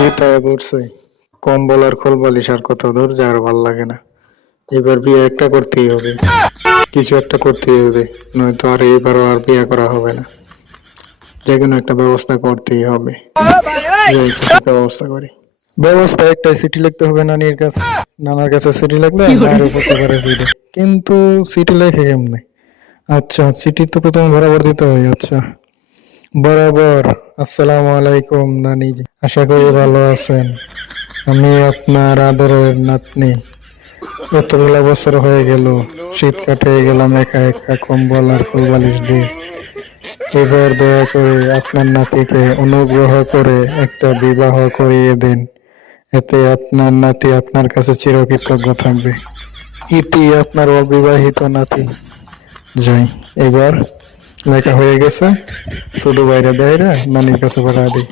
শীত আয়া পড়ছে, কম্বল আর খোল বালিশ আর কত ধৈর্য আর ভাল লাগে না। এবার বিয়ে একটা করতেই হবে, কিছু একটা করতেই হবে, নয়তো আর এবারও আর বিয়ে করা হবে না। যে কোনো একটা ব্যবস্থা করতেই হবে। যাই কিছু একটা ব্যবস্থা করি। ব্যবস্থা একটাই, চিঠি লিখতে হবে নানির কাছে। নানার কাছে চিঠি লিখলে মায়ের উপর পারে ফিরে, কিন্তু চিঠি লেখে কেমনে? আচ্ছা, চিঠি তো প্রথমে বরাবর দিতে হয়। আচ্ছা, বরাবর। আসসালামু আলাইকুম নানিজি, আশা করি ভালো আছেন। আমি আপনার আদরের নাতনি। এতগুলা বছর হয়ে গেল, শীত কাটিয়ে গেলাম একা একা কম্বল আর কোল বালিশ দিয়ে। এবার দয়া করে আপনার নাতিকে অনুগ্রহ করে একটা বিবাহ করিয়ে দিন, এতে আপনার নাতি আপনার কাছে চিরকৃতজ্ঞ থাকবে। ইতি আপনার অবিবাহিত নাতি। যাই, এবার লেখা হয়ে গেছে, শুধু বাইরে দেয় নানির কাছে পাঠা দিই।